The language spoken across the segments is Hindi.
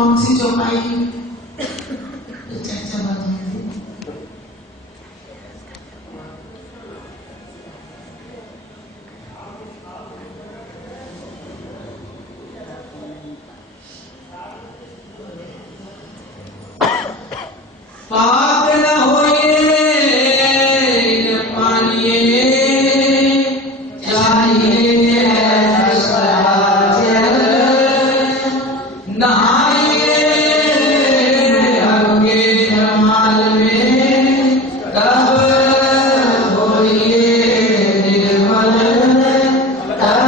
कौन सी चौपाई चर्चा बात हुई थी। पाप न होए पानिए चाहिए नहाइए आपके जमाल में तब होइए निर्मल तब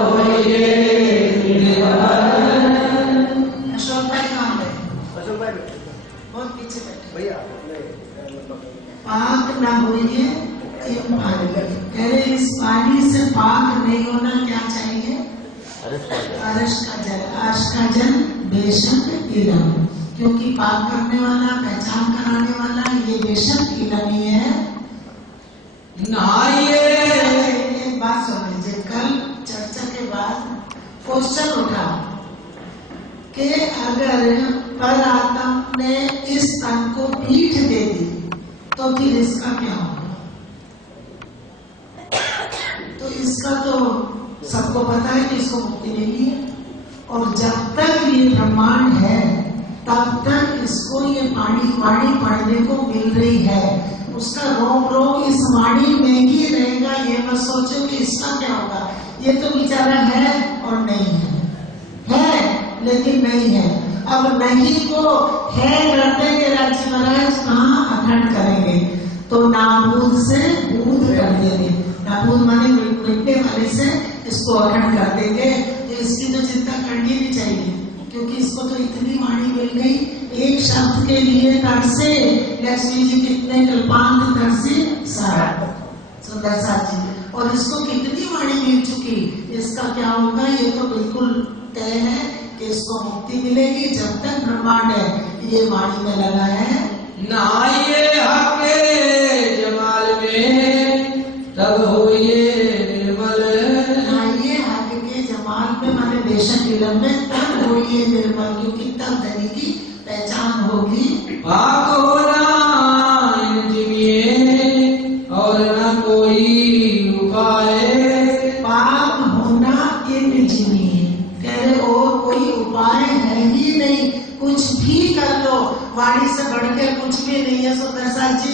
होइए निर्मल। अशोक भाई कहाँ गए? अशोक भाई बहुत पीछे बैठे भैया पाक न होइए एवं पानी कह रहे इस पानी से पाक नहीं होना क्या चाहिए? अर्श का जल बेशक इलम, क्योंकि पाक करने वाला पहचान कराने वाला ये बेशक इलम ही है। नहाइए एक बात सुन लीजिए, कल चर्चा के बाद क्वेश्चन उठा कि अगर पर आत्मा ने इस तन को पीठ दे दी तो फिर इसका क्या होगा? तो इसका तो सबको पता है कि इसको मुक्ति मिली है, और जब तक ये ब्रह्मांड है तब तक इसको ये वाणी पढ़ने को मिल रही है। उसका रोग रोग इस वाणी में ही रहेगा। ये मत सोचो कि इसका क्या होगा। ये तो बेचारा है और नहीं है लेकिन नहीं है। अब नहीं को है करते के राज्य महाराज कहाँ अखंड करेंगे? तो नाबूद से बूद कर देंगे। नाबूद माने मिटने वाले से इसको अखंड कर देंगे। तो इसकी तो चिंता करनी भी चाहिए, क्योंकि इसको तो इतनी वाणी मिल गई। एक शब्द के लिए तरसे लक्ष्मी जी कितने कल्पांत तरसे सुंदर साथ जी, और इसको कितनी वाणी मिल चुकी। इसका क्या होगा ये तो बिल्कुल तय है कि इसको मुक्ति मिलेगी। जब तक ब्रह्मांड है ये वाणी में लगा है। नहाइए आपके जमाल में तब होइए निर्मल। नहाइए आपके जमाल में माने बेशक इलम में तब होइए निर्मल, क्योंकि तब धनी की पहचान होगी। पाक होना इंजीनियर और न कोई उपाय। पाक होना इंजीनियर कह रहे और कोई उपाय है ही नहीं। कुछ भी कर लो, वाणी से बढ़कर कुछ भी नहीं है। सुंदर साथ जी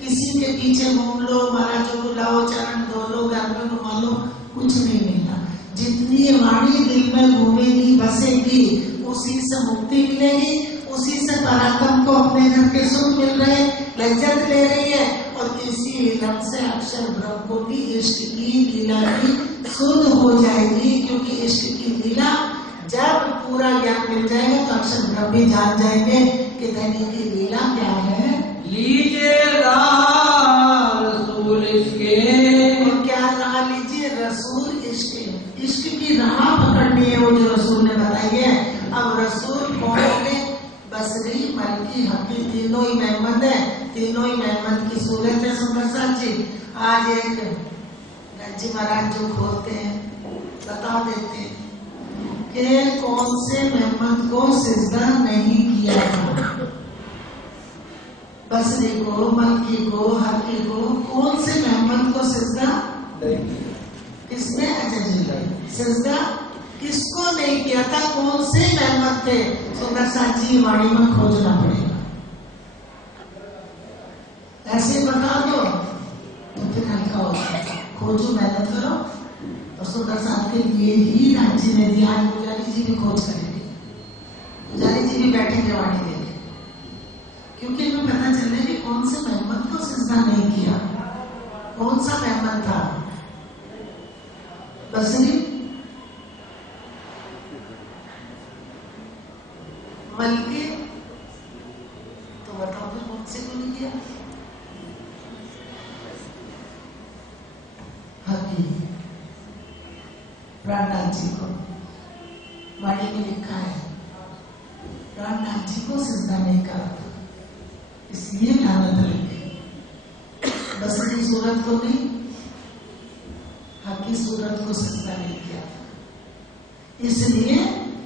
किसी के पीछे घूम लो, महाराज को बुलाओ, चरण धो लो, घर में घुमा लो, कुछ नहीं मिलता। जितनी वाणी दिल में घूमेगी बसेगी उसी से मुक्ति मिलेगी, उसी से पराक्रम को अपने घर के सुख मिल रहे, लज्जत ले रही है। और इसी इलम से अक्षर ब्रह्म को भी इष्ट की लीला भी शुद्ध हो जाएगी, क्योंकि इष्ट की लीला जब पूरा ज्ञान मिल जाएगा तो अक्षर ब्रह्म भी जान जाएंगे कि धनी की लीला क्या है। लीजिए रसूल इसके, और क्या राह लीजिए? रसूल इसके, इश्क की राह पकड़नी है वो जो रसूल ने बताई है। अब रसूल कौन है? बसरी मलकी हकी तीनों ही मेहमद है, तीनों ही मेहमद की सूरत है। सुंदर साथ जी आज एक जी महाराज जो खोलते हैं बता देते हैं कि कौन से मेहमद को सिजदा नहीं किया था। बसरी को, मलकी को, हकी को, कौन से मेहमद को सिजदा किसने? अच्छा जी सिजदा किसको नहीं किया था? कौन से मेहमद थे? सुंदर साथ जी वाणी में खोजना पड़ेगा। ऐसे बता दो तो फिर हल्का होगा। खोजो, मेहनत करो। और सुंदर साथ के लिए ही राज्य ने दिया। पुजारी जी भी खोज करेंगे, पुजारी जी भी बैठेंगे वाणी देंगे, क्योंकि इन्हें पता चले कि कौन से मेहमद को सिजदा नहीं किया। कौन सा मेहमद था? बसरी, मलके, तो बताओ फिर मुझसे क्यों नहीं किया? हकी, प्राणनाथ जी को वाणी में लिखा है प्राणनाथ जी को सिजदा नहीं करा था, इसलिए लानत लग गई। बसरी सूरत को नहीं, हकी सूरत को सिजदा नहीं किया था, इसलिए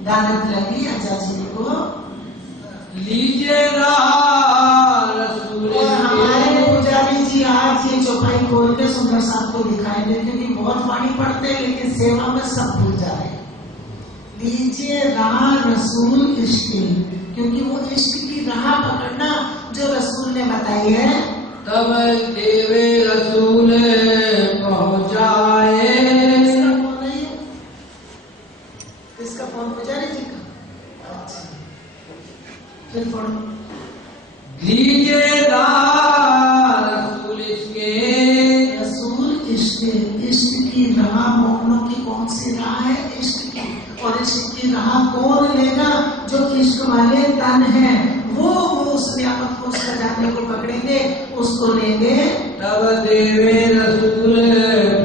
दानत लगी आचार्य जी को। लीजिए रसूल और हमारे पुजारी जी आज ये चौपाई खोल के सुंदर साहब को दिखाई दे, क्योंकि बहुत वाणी पढ़ते हैं लेकिन सेवा में सब भूल जा रहे हैं। लीजिए राह रसूल इश्क, क्योंकि वो इश्क की राह पकड़ना जो रसूल ने बताई है। तब देवे रसूल पहुँचाए। इसका फोन पुजारी जी का। अच्छा, फिर पढ़ो। लीजिए रसूल इसके, रसूल इश्क, इश्क की राह मोमनों की कौन सी राह है? इश्क की। और इश्क की राह कौन लेगा? जो इश्क वाले तन है वो उस नियामत को, उस खजाने को पकड़ेंगे, उसको लेंगे। तब देवे रसूल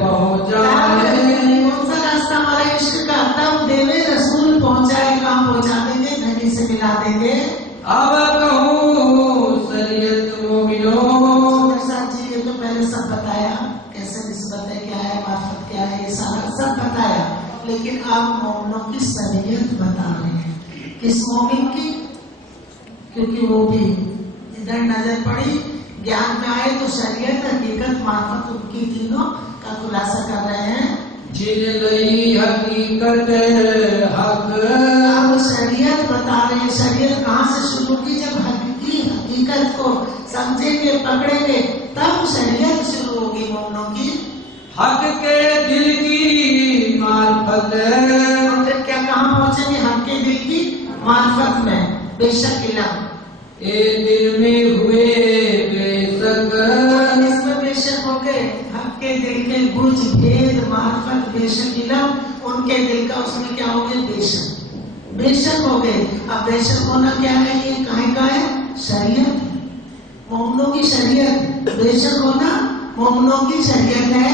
पहुँचाए। कौन सा रास्ता हमारा इश्क का? तब देवे रसूल पहुँचाए, कहाँ पहुँचा देंगे? धनी से मिला देंगे। अब कहूँ शरीयत मोमिनो। प्रसाद जी ये तो पहले सब बताया, कैसे निस्बत है, क्या है, मार्फत क्या है, ये सारा सब बताया। लेकिन आप मोमिनों की शरीयत बता रहे हैं। किस मोमिन की? क्योंकि वो भी इधर नजर पड़ी, ज्ञान में आए तो शरीयत, हकीकत, मार्फत उनकी तीनों का खुलासा कर रहे हैं। जिन लई हकीकत हक। आप शरीयत बता रहे हैं। शरीयत कहाँ से शुरू की? जब हकीकत को समझेंगे, पकड़ेंगे, तब शरीयत शुरू होगी मोमिनों की। हक के दिल की मार्फत। फिर क्या कहाँ पहुँचेंगे? हक के दिल की मार्फत में। बेशक इल्म ए दिल में हुए बेशक। इसमें बेशक हो गए हक के दिल के बुझ भेद मार्फत बेशक इल्म, उनके दिल का उसमें क्या हो गए? बेशक, बेशक हो गए। अब बेशक होना क्या है? ये काहे का है? शरीयत, मोमिनों की शरीयत। बेशक होना मोमिनों की शरीयत है।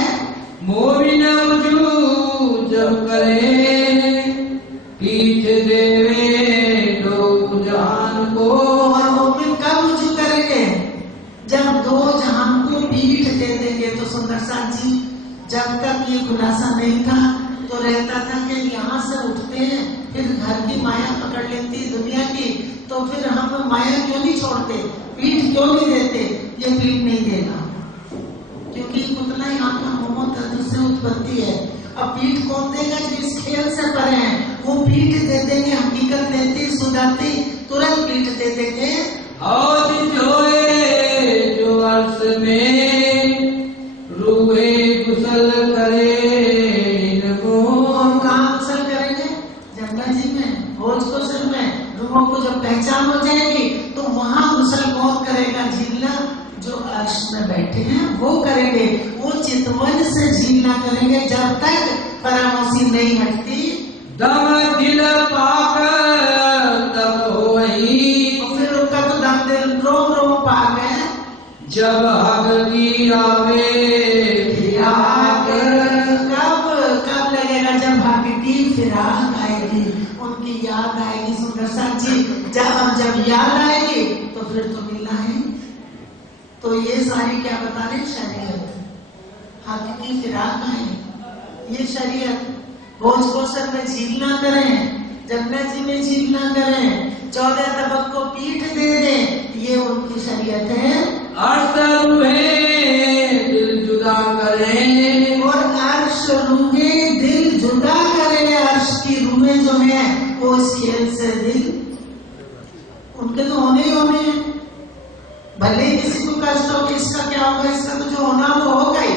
मोमिन वजू जब करे पीठ देवे दो जहान को। और मोमिन कब वजू करेंगे? जब दो जहान को पीठ दे देंगे। तो सुंदर साथ जी, जब तक ये खुलासा नहीं था तो रहता था कि यहाँ से उठते हैं, फिर घर की माया पकड़ लेती दुनिया की, तो फिर हम माया क्यों नहीं छोड़ते, पीठ क्यों नहीं देते? ये पीठ नहीं देगा, क्योंकि पुतला यहाँ का मोह तत्व से उत्पत्ति है। अब पीठ कौन देगा? जो इस खेल से परे हैं, वो पीठ दे देंगे। हकीकत देती सुधाती तुरंत पीठ दे देंगे। हौज जोए जो अर्श में रूहे गुसल करे इनको। कहाँ गुसल करेंगे? गंगा जी में, हौज को सिर में। रूहों को जब पहचान हो जाएगी तो वहाँ गुसल कौन करेगा? झीलना जो अर्श में बैठे हैं वो करेंगे। वो चितवन से झीलना करेंगे जब तक परामर्शी नहीं हटती। दम दिल पाक तब होई। और फिर उनका तो दम दिल रोम रोम पाक है। जब हक की आवे फिराक। कब लगेगा? जब हक की फिराक आएगी, उनकी याद आएगी। सुंदर साथ जी, जब याद आएगी तो फिर तो मिलना है। तो ये सारी क्या बता रहे? शरीयत, हक की फिराक है ये शरीयत। भोज को सर में झीलना करें, जमुना जी में झीलना करें, 14 तबक को पीठ दे दें, ये उनकी शरीयत है। अर्श रूहे दिल जुदा करें। और अर्श रूहे दिल जुदा करें। अर्श की रूहें जो है वो इस खेल से दिल, उनके तो होने ही होने हैं। भले किसी को कष्ट हो कि इसका क्या होगा, इसका तो जो होना वो होगा ही,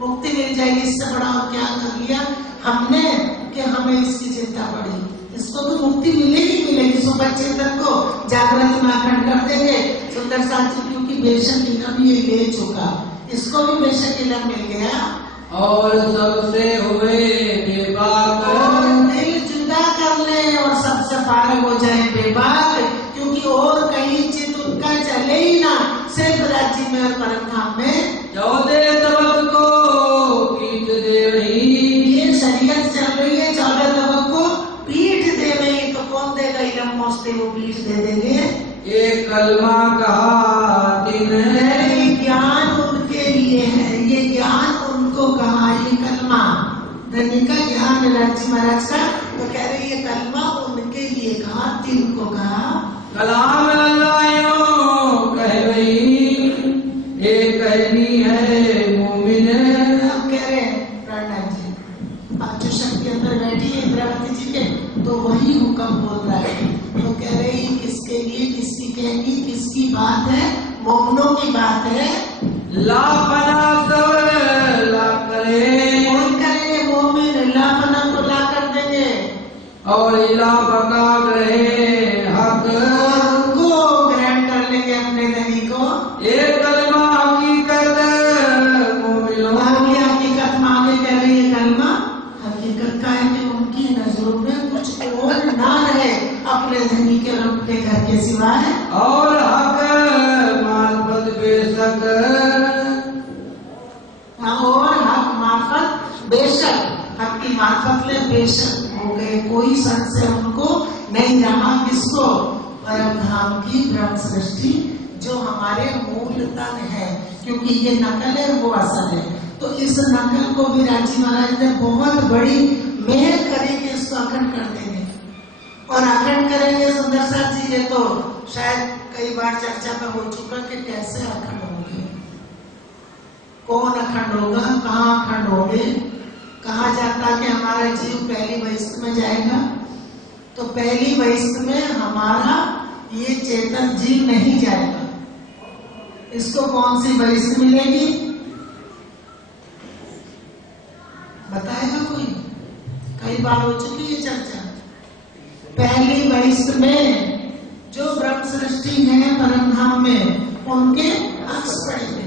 मुक्ति मिल जाएगी। इससे बड़ा और क्या कर लिया हमने कि हमें इसकी चिंता पड़ी। इसको तो मुक्ति मिलेगी मिलेगी। सुपर चेतन को जागृत में अखंड कर देंगे सुंदर साथी, क्योंकि बेशक इल्म ये ले चुका, इसको भी बेशक इल्म मिल गया। और सबसे हुए बेबाक। और दिल जुदा कर ले और सबसे फारिग हो जाए बेबाक, क्योंकि और कहीं चित उनका चले ही ना, सिर्फ राज्य में और परम धाम में। 14 तबक को पीठ दे रही। ये शरीयत चल रही है, 14 तबक को पीठ दे रही। तो कौन देगा? इल्म पहुंचते वो पीठ दे देंगे। एक कलमा कहा दिन ये ज्ञान उनके लिए है, ये ज्ञान उनको कहा। ये कलमा धनी का ज्ञान राज्य महाराज का, तो कह रहे ये कलमा उनके लिए कहा, तीन को कहा, कलाम अल्लाह कह रही एक कहनी है मोमिन। अब कह रहे प्राणनाथ जी, अब जो शक्ति अंदर बैठी है इंद्रावती जी के, तो वही हुक्म बोल रहा है। तो कह रहे हैं किसके लिए, किसकी कहनी, किसकी बात है? मोमिनों की बात है। लापना सब ला करे, कौन करेंगे? मोमिन लापना को ला कर देंगे और इला बका रहे हक, और उनको ग्रहण कर लेंगे अपने धनी को। एक कलमा हकीकत मोमिनों, आगे हकीकत मांगे कह रही है कलमा। हकीकत का है कि उनकी नजरों में कुछ और ना रहे अपने धनी के रब के घर के सिवाय, और हक मार्फत बेशक, और हक मार्फत बेशक, हक की मार्फत ले बेशक हो गए। कोई संशय उनको नहीं रहा। किसको? परम धाम की ब्रह्म सृष्टि जो हमारे मूल तन है, क्योंकि ये नकल है वो असल है। तो इस नकल को भी राजी महाराज ने बहुत बड़ी मेहर करी कि इसको अखंड कर देंगे। और अखंड करेंगे सुंदर साथ जी, ये तो शायद कई बार चर्चा में हो चुका कि कैसे अखंड होंगे, कौन अखंड होगा, कहाँ अखंड होंगे। कहा जाता कि हमारा जीव पहली बहिष्ठ में जाएगा, तो पहली बहिष्ठ में हमारा ये चेतन जीव नहीं जाएगा। इसको कौन सी बहिष्ठ मिलेगी बताएगा कोई? कई बार हो चुकी है चर्चा। पहली बहिष्ठ में जो ब्रह्म सृष्टि है परम धाम में, उनके अंश पड़ेंगे,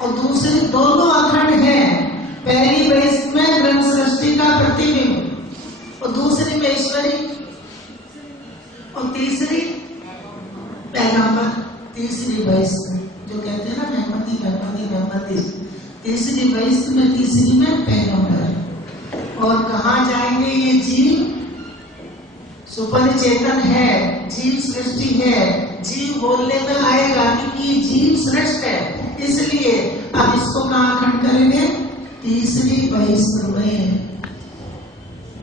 और दूसरी दोनों अखंड है। पहली बहिष्ठ में ब्रह्म सृष्टि का प्रतिबिंब, और दूसरी में ईश्वरी, और तीसरी पैगंबर। तीसरी बहिष्ठ जो कहते हैं ना मेहमदी मेहमदी मेहमदी, तीसरी बहिष्ठ में, तीसरी में पैगंबर। और कहाँ जाएंगे ये जीव? सुपर चेतन है, जीव सृष्टि है, जीव बोलने में आएगा क्योंकि जीव सृष्ट है। इसलिए अब इसको कहाँ अखंड करेंगे? तीसरी बहिष्ठ में।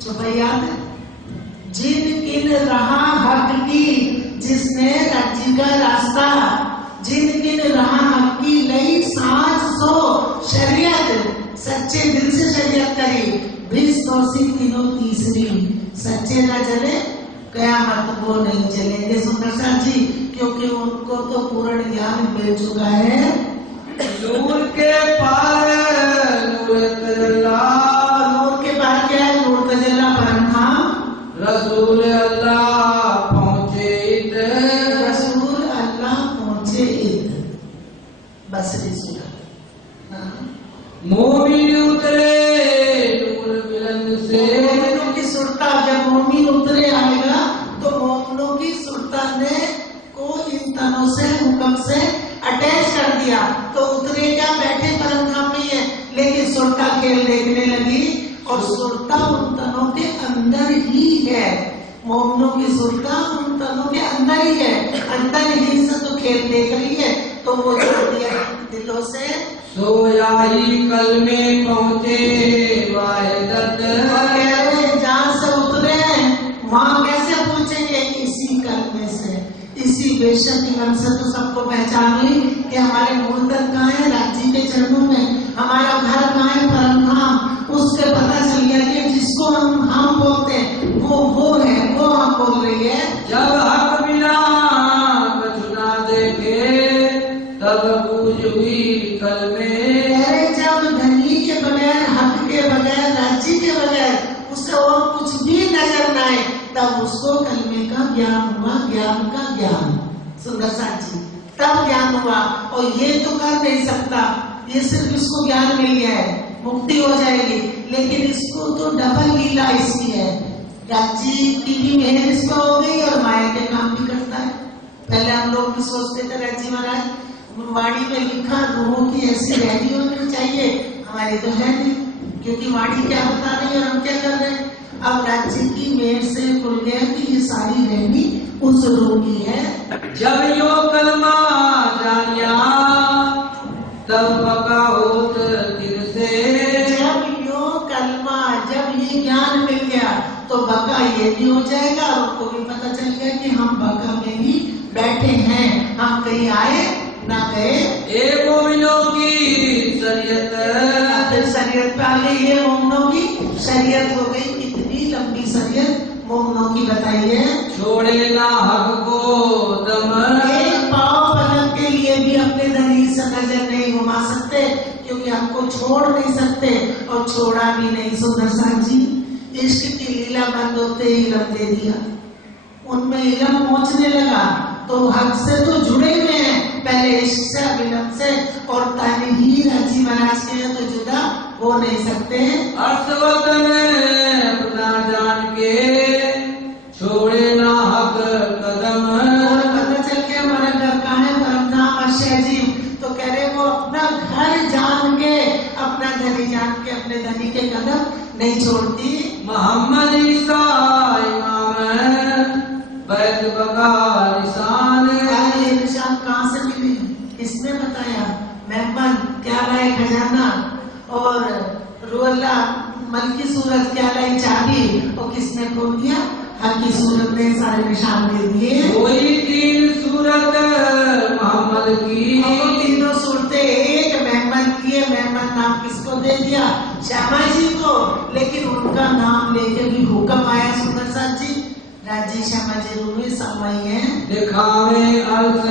जो भाई याद है, जिन किन रहा हक की जिसने राज्य का रास्ता, जिन किन रहा हक की लई साँझ सो शरीयत, सच्चे दिल से शरीयत करी, बीस तौसीफ तीनों तीसरी, सच्चे न चले कयामत वो नहीं चलेंगे। सुंदर साथ जी, क्योंकि उनको तो पूर्ण ज्ञान मिल चुका है। नूर के पार नूर तजल्ला, नूर के पार क्या है? नूर तजल्ला परम धाम। रसूल अल्लाह पहुँचे इत, रसूल अल्लाह पहुँचे इत, बसरी सूरत। मोमिन उतरे नूर बुलंद से, मोमिनों की सुरता, जब मोमिन उतरे आएगा तो मोमिनों की सुरता ने को इन तनों से हुक्म से अटैच कर दिया, तो उतरे क्या बैठे परम धाम में है, लेकिन सुरता खेल देखने लगी। और सुरता उन तनों के अंदर ही है, मोमिनों की सुरता उन तनों के अंदर ही है, अंदर ही से तो खेल देख रही है। तो वो छोड़ दिया दिलों से, सोया ही कल में पहुँचे वाहिदत, जहाँ से उतरे वहाँ कैसे पहुँचेंगे? इसी कलमे से, इसी बेशक इल्म से तो सबको पहचान हुई कि हमारे मूल तक कहाँ है? राज्य के चरणों में। हमारा घर कहाँ है? परम धाम। उससे पता चल गया कि जिसको हम बोलते हैं वो है, वो हम बोल रही है। जब हक बिना कुछ ना देखे तब पूज हुई कल में, अरे जब धनी के बगैर, हक के बगैर, राज्य के बगैर उसे और कुछ भी नजर न आए, तब उसको कलमे का ज्ञान हुआ, ज्ञान का ज्ञान। सुंदर साथ जी, तब ज्ञान हुआ। और ये तो कर नहीं सकता, ये सिर्फ इसको ज्ञान मिल गया है, मुक्ति हो जाएगी, लेकिन इसको तो डबल लीला इसकी है। राज्य की भी मेहनत इस पर हो गई और माया के काम भी करता है। पहले हम लोग भी सोचते थे राज्य महाराज वाणी में लिखा रूहों की ऐसी रहनी होनी चाहिए, हमारी तो है नहीं, क्योंकि वाणी क्या बता रही है और हम क्या कर रहे हैं। अब राज्य की मेहर से खुल गया कि ये सारी रहनी उस रूह की है। जब यो कलमा जानिया तब पका होत दिल से, जब यो कलमा, जब ये ज्ञान मिल गया तो बका ये भी हो जाएगा और उनको भी पता चल गया कि हम बका में ही बैठे हैं, हम कहीं आए ना गए। ए मोमिनों की शरीयत, फिर शरीयत पे आ गई, ये मोमिनों की शरीयत हो गई। कितनी लंबी शरीयत मोमिनों की बताइए। छोड़े ना हक को दम, एक पाव पलक के लिए भी अपने दलील से नजर नहीं घुमा सकते, क्योंकि हमको छोड़ नहीं सकते और छोड़ा भी नहीं। सुंदर साहब जी, इश्क की लीला बंद होते ही इल्म दे दिया, उनमें इल्म पहुंचने लगा तो हक से तो जुड़े हुए हैं, पहले इश्क से अब इल्म से, और तानीर हाजी महाराज के तो जुदा हो नहीं सकते। अर्थ वक्त में अपना जान के छोड़े ना हक कदम, और पता चल के हमारा घर कहाँ है, परमधाम अर्शे अजीब, तो कह रहे वो अपना घर जान के, अपना धनी जान के अपने धनी के कदम नहीं छोड़ती। मोहम्मद ईसा इमाम बैत बका निशान, ये निशान कहाँ से मिली, किसने बताया? मेहमान क्या लाए खजाना, और रुअल्ला मल की सूरत क्या लाई चाबी, और किसने खोल दिया? हक की सूरत ने सारे निशान दे दिए। वही तीन सूरत मोहम्मद की, और तीनों सूरतें एक मेहमान की है। मेहमान नाम किसको दे दिया? श्यामा जी को, लेकिन उनका नाम लेके भी हुक्म आया। सुंदर साथ जी, राजी श्यामा जी रूमी समय है, दिखावे अर्श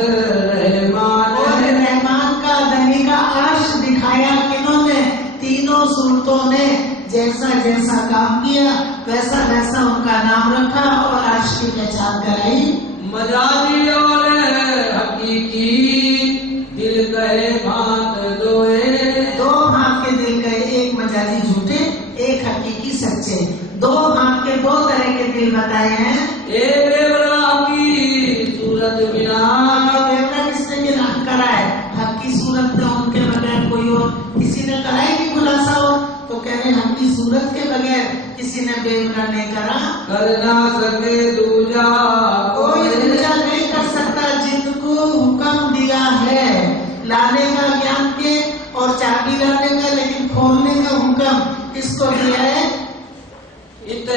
रहमान, और रहमान का धनी का अर्श दिखाया किन्होंने? तीनों सूरतों ने जैसा जैसा काम किया वैसा वैसा उनका नाम रखा और अर्श की पहचान कराई। मजाजी और हकीकी दिल कहे भांत दोए, दो भाग के दिल गए, एक मजाजी झूठे, एक हकीकी सच्चे। दो भाग के दो तरह के दिल बताए हैं। ए बेवरा की सूरत बिना, बेवरा किसने गिना कराए? हक की सूरत में उनके बगैर कोई और किसी ने कराई कि खुलासा हो, तो कह रहे हक की सूरत के बगैर किसी ने बेवरा नहीं करा। कर ना सके दूजा कोई दूजा नहीं कर सकता, जिनको हुक्म दिया है लाने का ज्ञान के और चाबी लाने का, लेकिन खोलने का हुक्म किसको दिया है?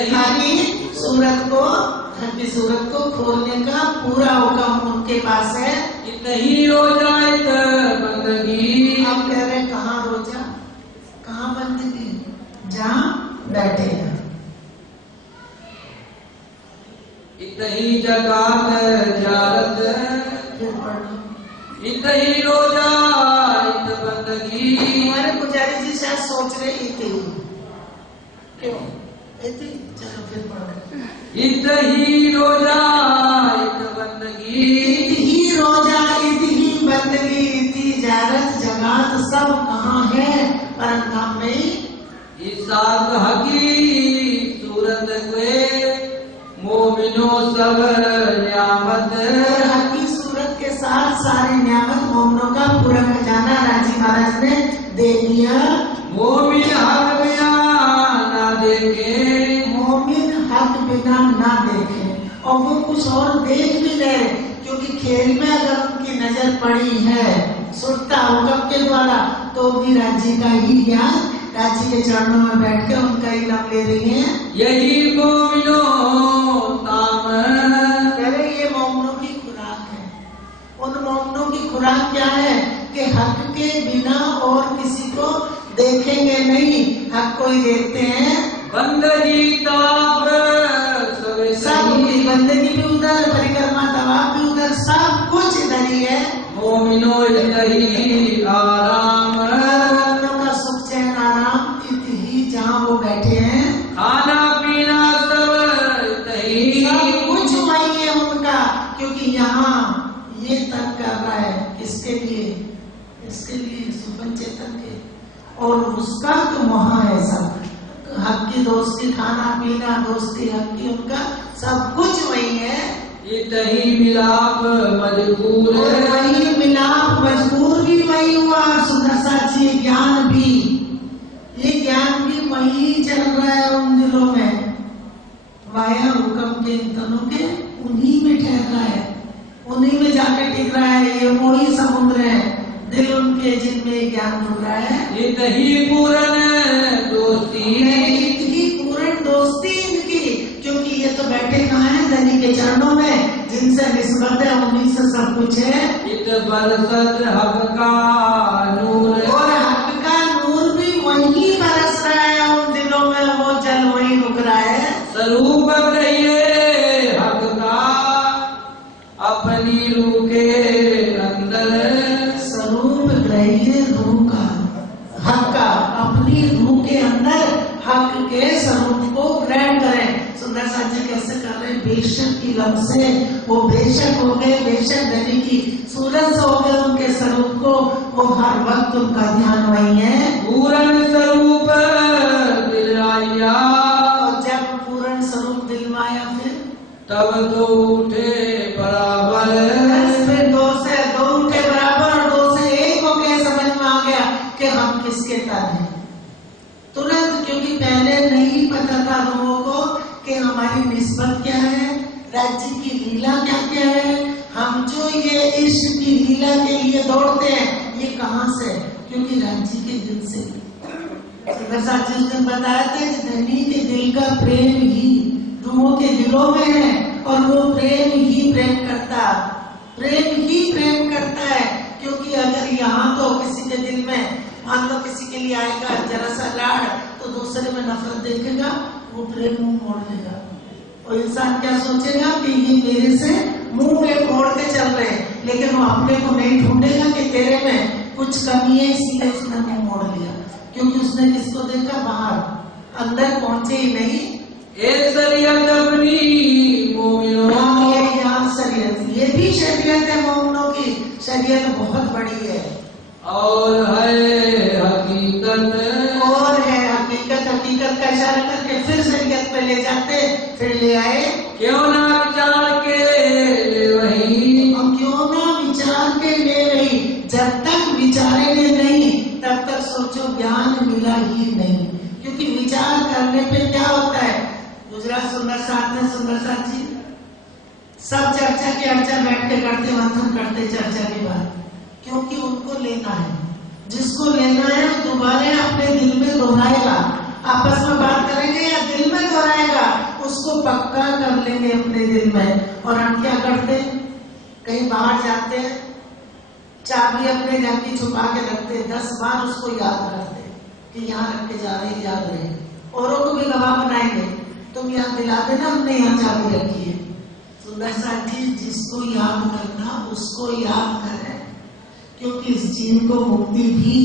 खाली सूरत को, हकी सूरत को खोलने का पूरा हुक्म उनके पास है। इतनी रोजा इत बंदगी, आप कह रहे कहाँ रोजा, कहाँ बंदगी? जहाँ बैठे हैं। इतनी जकात जारत, फिर पढ़ लो। इतनी रोजा इत बंदगी, हमारे पुजारी जी शायद सोच रहे थे क्यों इतनी, चलो फिर पढ़ो। इतनी रोजा इत बंदगी, इतनी रोजा इतनी बंदगी इतनी जारत जगात सब कहाँ है? परमधाम में। इसाक हकी सूरत के मोमिनो सब न्यामत, हकी सूरत के साथ सारी न्यामत मोमिनों का पूरा खजाना राजी महाराज ने दे दिया। मोमिन हक बिना ना देखे, मोमिन हक बिना ना देखे, और वो कुछ और देख भी ले, क्योंकि खेल में अगर उनकी नजर पड़ी है सुरता हुक्म के द्वारा, तो भी राजी का ही ज्ञान, राजी के चरणों में बैठ के उनका ही नाम ले रही है। यही मोमिनो ताम, अरे ये मोमिनों की खुराक है। उन मोमिनों की खुराक क्या है कि हक के बिना और किसी को देखेंगे नहीं, हक को ही देखते हैं। बंदगी ताब सब की बंदगी भी उधर, परिक्रमा तवाफ भी उधर, सब कुछ इधर ही है। मोमिनो इतनी आराम, मोमिनों का सुख चैन आराम इतनी जहाँ वो बैठे हैं। खाना पीना सब इतनी, सब कुछ वही है उनका, क्योंकि यहाँ ये तर्क कर रहा है किसके लिए? इसके लिए सुपन चेतन के, और उसका तो वहाँ है सब। हक की दोस्ती, खाना पीना दोस्ती हक की, उनका सब कुछ वही है। इतनी मिलाप मजबूर, और वही मिलाप मजबूर भी वही हुआ। सुंदर साची ज्ञान भी, ये ज्ञान भी वही चल रहा है उन दिलों में, वाया हुक्म के तनों के उन्हीं में ठहर रहा है, उन्हीं में जाके टिक रहा है। ये मोही समुद्र है दिल उनके, जिनमें ज्ञान डूब रहा है। इतनी पूरन दोस्ती, इतनी पूर्ण दोस्ती इनकी कुछ है। इत बरसत हक का नूर, और हक का नूर भी वही बरस रहा है उन दिलों में, वो जल वही रुक रहा है। स्वरूप कहिए हक का अपनी रूह के अंदर, स्वरूप ग्रहिए रूह का, हक का अपनी रूह के अंदर हक के स्वरूप को ग्रहण करें। सुंदर साथ जी कैसे कर रहे हैं, बेशक की लफ्ज से वो बेशक हो गए, बेशक धनी की सूरज से हो गए उनके स्वरूप को, वो हर वक्त उनका ध्यान वही है। पूर्ण स्वरूप दिलाया, और जब पूर्ण स्वरूप दिल में आया फिर तब तो उठे बराबर, फिर दो से दो उठे बराबर और दो से एक हो गए, समझ में आ गया कि हम किसके तर हैं तुरंत। क्योंकि पहले नहीं पता था लोगों को कि हमारी निस्बत क्या है, राज्य की लीला क्या क्या है, हम जो ये इश्क की लीला के लिए दौड़ते हैं ये कहाँ से, क्योंकि राज्य के दिल से। सुंदर साथ जी उसने बताया था कि धनी के दिल का प्रेम ही रूहों के दिलों में है, और वो प्रेम ही प्रेम करता है। क्योंकि अगर यहाँ तो किसी के दिल में मान लो किसी के लिए आएगा जरा सा लाड़, तो दूसरे में नफरत देखेगा, वो प्रेम मुंह मोड़ लेगा, और इंसान क्या सोचेगा कि ये मेरे से मुंह में मोड़ के चल रहे हैं, लेकिन वो अपने को नहीं ढूंढेगा कि तेरे में कुछ कमी है, इसलिए उसने मुंह मोड़ लिया। क्योंकि उसने किसको देखा बाहर, अंदर पहुंचे ही नहीं। एक शरीयत अपनी मोमिनों, ये भी शरीयत है मोमिनों की, शरीयत बहुत बड़ी है। और है हकीकत, और है हकीकत, हकीकत का इशारा करके फिर शरीयत पे ले जाते, फिर ले आए। क्यों ना विचार के ले वही, और क्यों ना विचार के ले रही, जब तक विचारेंगे नहीं तब तक सोचो ज्ञान मिला ही नहीं। क्योंकि विचार करने पे क्या होता है, गुजरात सुंदर साथ में सुंदर साथ जी सब चर्चा की अर्चा बैठ के करते, मंथन करते चर्चा की बात, क्योंकि उनको लेना है, जिसको लेना है वो दोबारा अपने दिल में दोहराएगा। आपस में बात करेंगे या दिल में दोहराएगा, उसको पक्का कर लेंगे अपने दिल में। और हम क्या करते, कहीं बाहर जाते हैं, चाबी अपने घर की छुपा के रखते, 10 बार उसको याद करते कि यहाँ रख के जा रहे, याद रहे, औरों को भी गवाह बनाएंगे, तुम यहाँ दिला देना हमने यहाँ चाबी रखी है। सुंदर साथ जी जिसको याद करना उसको याद करें, क्योंकि इस जीव को मुक्ति भी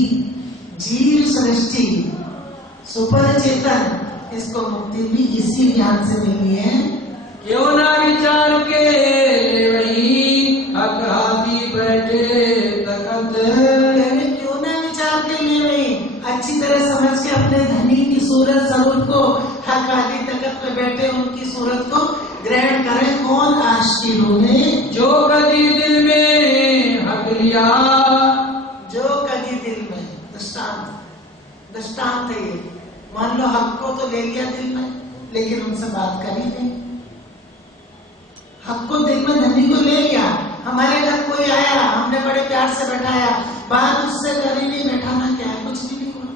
जीव सृष्टि सुपर चेतन, इसको मुक्ति भी इसी ज्ञान से मिली है। क्यों ना विचार के वही हक हाथी बैठे तकत, क्यों ना विचार के लिए वही अच्छी तरह समझ के अपने धनी की सूरत स्वरूप को, हक आदि तकत पे बैठे उनकी सूरत को ग्रहण करें। कौन आशिकी रूहें, जो कभी दिल में हक लिया, जो कभी दिल में, दृष्टांत है ये। मान लो हक को तो ले लिया दिल में, लेकिन उनसे बात करी नहीं। हक को दिल में धनी को ले लिया, हमारे घर कोई आया, हमने बड़े प्यार से बैठाया, बात उससे करी नहीं, बैठाना क्या है, कुछ भी नहीं हुआ,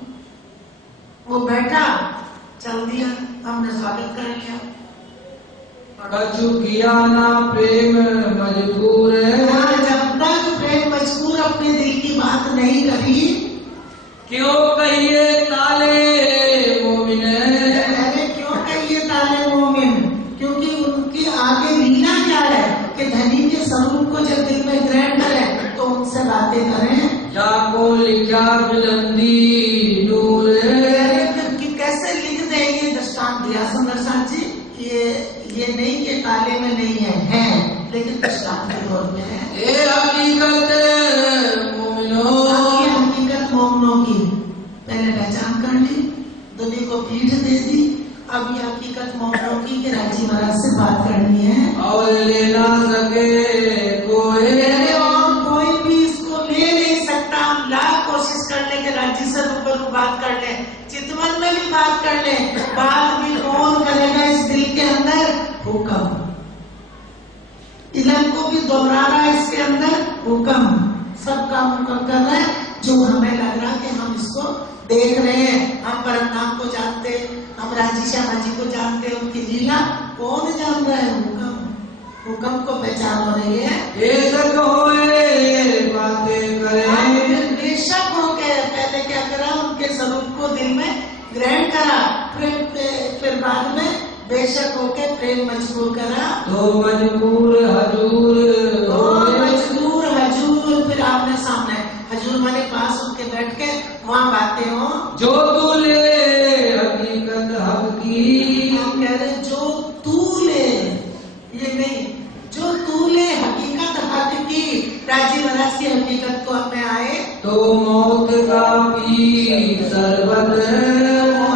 वो बैठा चल दिया, हमने स्वागत कर लिया। कछु किया ना प्रेम मजबूर, जब तक प्रेम मजबूर अपने दिल की बात नहीं करी, क्यों कहिए ताले मोमिन, अरे क्यों कहिए ताले मोमिन, क्योंकि उनकी आगे लीला क्या है कि धनी के स्वरूप को जब दिल में ग्रहण करें तो उनसे बातें करें। जाको लिखा बुलंदी नूर, कैसे लिख दे, ये दृष्टांत दिया सुंदर साथ जी। ये नहीं कि ताले में नहीं है, लेकिन दृष्टांत के तौर में है। ए हकीकत मोमिनों, हकीकत मोमिनों की पहले पहचान कर ली, दुनिया को पीठ दे दी, अब ये हकीकत मोमिनों की कि राजी महाराज से बात करनी है। और ले ना सके कोई, और कोई भी इसको ले नहीं सकता। हम लाख कोशिश कर ले कि राजी से रूबरू बात कर ले, चितवन में भी बात कर ले, बात भी कौन करेगा इस दिल के अंदर, हुक्म। इलन को भी दोहरा रहा है इसके अंदर, हुक्म, सब काम हुक्म कर रहा है। जो हमें लग रहा है कि हम इसको देख रहे हैं, हम परमनाम को जानते, हम राजी श्यामा जी को जानते, उनकी लीला कौन जान रहा है, हुक्म। हुक्म को पहचान रही है। बेशक होए बातें करें, बेशक हो के पहले क्या करा, उनके स्वरूप को दिल में ग्रहण करा, फिर बाद में बेशक होके प्रेम मजबूर करा, तो मजबूर हजूर फिर आपने सामने हजूर माने पास उनके बैठ के वहाँ बातें हो। जो तू ले हकीकत हक की, हम कह रहे जो तू ले, ये नहीं, जो तू ले हकीकत हक की, राजी महाराज की हकीकत को हमें आए, तो मौत का पी शरबत,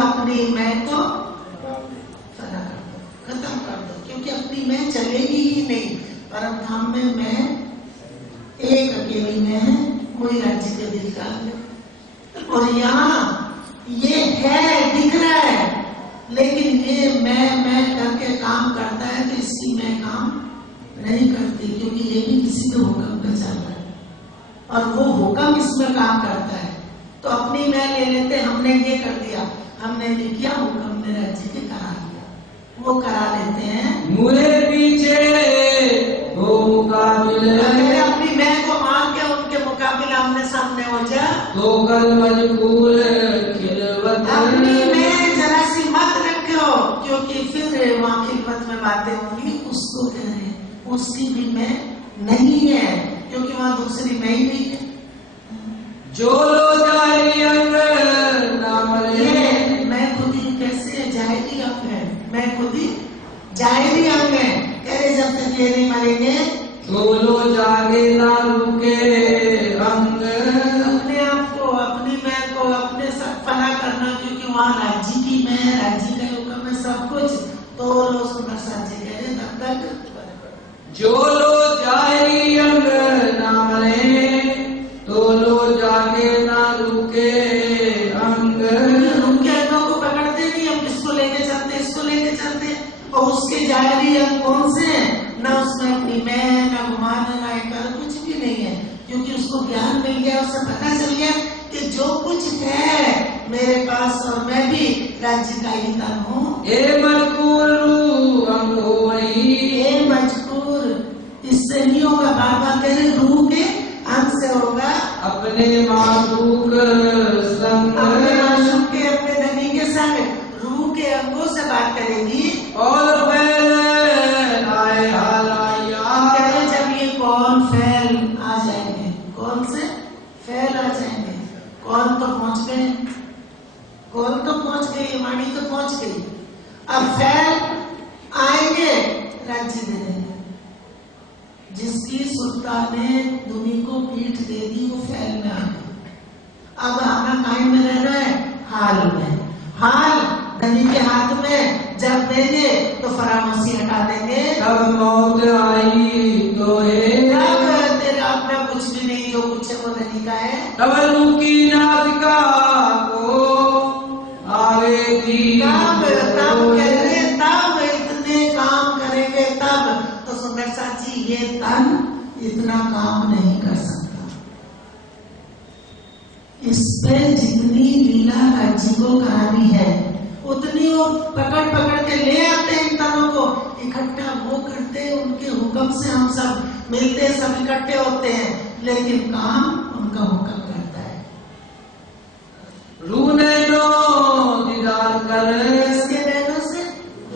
अपनी मैं को खत्म कर दो, क्योंकि अपनी मैं चलेगी ही नहीं। परम धाम में मैं एक अकेली में है, वही राज्य के दिल का। और यहाँ ये है, दिख रहा है, लेकिन ये मैं करके काम करता है, तो इसकी मैं काम नहीं करती, क्योंकि ये भी किसी के हुक्म पे चल रहा है और वो हुक्म इसमें काम करता है। तो अपनी मैं ले लेते, हमने ये कर दिया, हमने नहीं किया, हुक्म ने राज्य के करा दिया, वो करा लेते हैं। मुझे पीछे वो मुकाबिले, अपनी मैं को मान के उनके मुकाबले आमने सामने हो जा, तो कल मजबूर खिलवत, अपनी मैं जरा सी मत रखो, क्योंकि फिर वहाँ खिलवत में बातें होंगी, उसको कह रहे हैं उसकी भी मैं नहीं है, क्योंकि वहाँ दूसरी मैं ही नहीं है। जो लो जारी अंग नाम ले, मैं खुद ही कैसे जाहिरी अंग है, मैं खुद ही जाहिरी अंग है। कह रहे जब तक ये नहीं मरेंगे, तो लो जागे ना रुके अंग, अपने आप को, अपनी मैं को अपने सब फना करना, क्योंकि वहाँ राज्य की मैं, राज्य का हुक्म है सब कुछ। तो लो सुंदर साजी कह रहे तब तक जो लो जारी अंग नाम ले, तो लो जागे ना रुके अंग, रुके अंगों को पकड़ते नहीं, हम किसको लेके चलते, इसको लेके चलते, और उसके जारी अंग कौन से हैं, ना उसमें अपनी मैं, ना गुमान, ना इनकार, कुछ भी नहीं है, क्योंकि उसको ज्ञान मिल गया, उसे पता चल गया कि जो कुछ है मेरे पास और मैं भी राज्य का ही तन हूँ। ए मजबूर अंग होई, ये मजबूर इससे नहीं होगा, बार बार कह रहे रूह के अंग से होगा, अपने मासूक संग, अपने मासूक के, अपने धनी के संग रूह के अंगों से बात करेगी। और फैल आए हालाया, कह रहे जब ये कौन फैल आ जाएंगे, कौन से फैल आ जाएंगे, कौन तो पहुंच गए, कौन तो पहुंच गई, वाणी तो पहुंच गई, अब फैल आएंगे, राज्य दे देंगे। जिसकी सुल्तान ने दुनिया को पीठ दे दी, वो फैल में आ गई। अब आना कायम में रह रहा है हाल में, हाल धनी के हाथ में जब देंगे तो फरामोशी हटा देंगे। तब मौत आई तो तब तेरा अपना कुछ भी नहीं, जो कुछ है वो धनी का है। तब रुकी नासिका को आवेगी, तब कह रहे तब इतने काम करेंगे, तब तो सुंदर साची ये तन इतना काम नहीं कर सकता। इस पे जितनी लीला राज्य को कहानी है, उतनी वो पकड़ पकड़ के ले आते हैं इन तनों को, इकट्ठा वो करते हैं, उनके हुक्म से हम सब मिलते हैं, सब इकट्ठे होते हैं, लेकिन काम उनका हुक्म करता है। रूह नैनो दीदार कर, इसके नैनों से,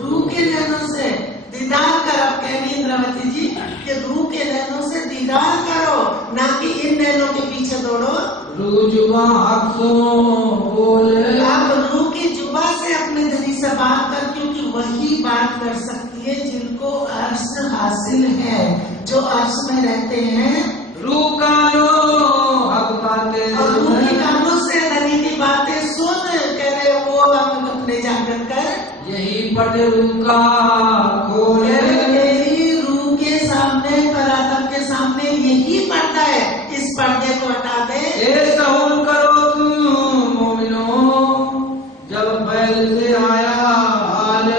रूह के नैनों से दीदार कर। अब कह रही इंद्रावती जी कि रूह के नैनों से दीदार करो, ना कि इन नैनों के पीछे दौड़ो। रूह जुबा हफ्सो बोले, आप रूह की जुबा से अपने धनी से बात कर, क्योंकि वही बात कर सकती है जिनको अर्श हासिल है, जो अर्श में रहते हैं। रूह कानो हक बातें, और रूह की कानों से धनी की बातें सुन, कह रहे वो हम अपने जागृत कर, यही पट रूह का खोले, यही रूह के सामने, परात्म के सामने यही पर्दा है, इस पर्दे को हटा दे। ये सहूल करो तुम मोमिनो, जब फैल से आया हाल,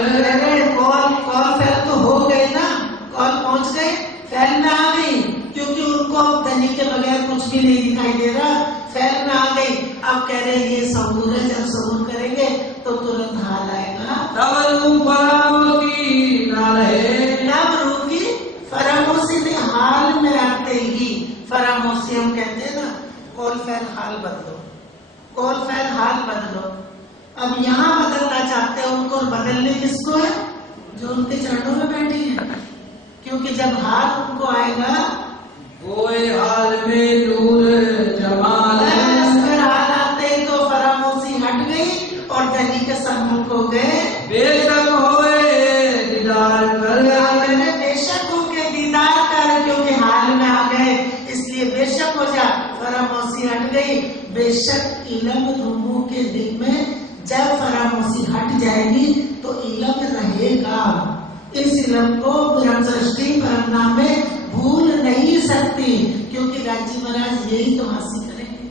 कॉल फैल तो हो गए ना, कॉल पहुंच गए, फैल में आ गई, क्योंकि उनको धनी के बगैर कुछ भी नहीं दिखाई दे रहा, फैल में आ गई। अब कह रहे ये सबूर है, जब सबूर करेंगे तो तुरंत हाल आएगा। तब रूह फरामोशी ना रहे, तब रूह की अब यहाँ बदलना चाहते हैं उनको, बदलने किसको है? जो उनके चरणों में बैठी है। क्योंकि जब हाल उनको आएगा, कोई हाल में नूर जमाल फिर हाल आते तो फरामोशी हट गई और धनी के सम्मुख हो गए। बेशक होए दीदार कर, बेशक हो के दीदार कर, क्योंकि हाल में आ गए इसलिए बेशक हो जा, फरामोशी हट गई। बेशक इलम रूबू के दिल में जब फरामोशी हट जाएगी तो इलम रहेगा। इस इलम को ब्रह्म सृष्टि परम नाम में भूल नहीं सकती, क्योंकि राजी महाराज यही तो हासिल करेंगे।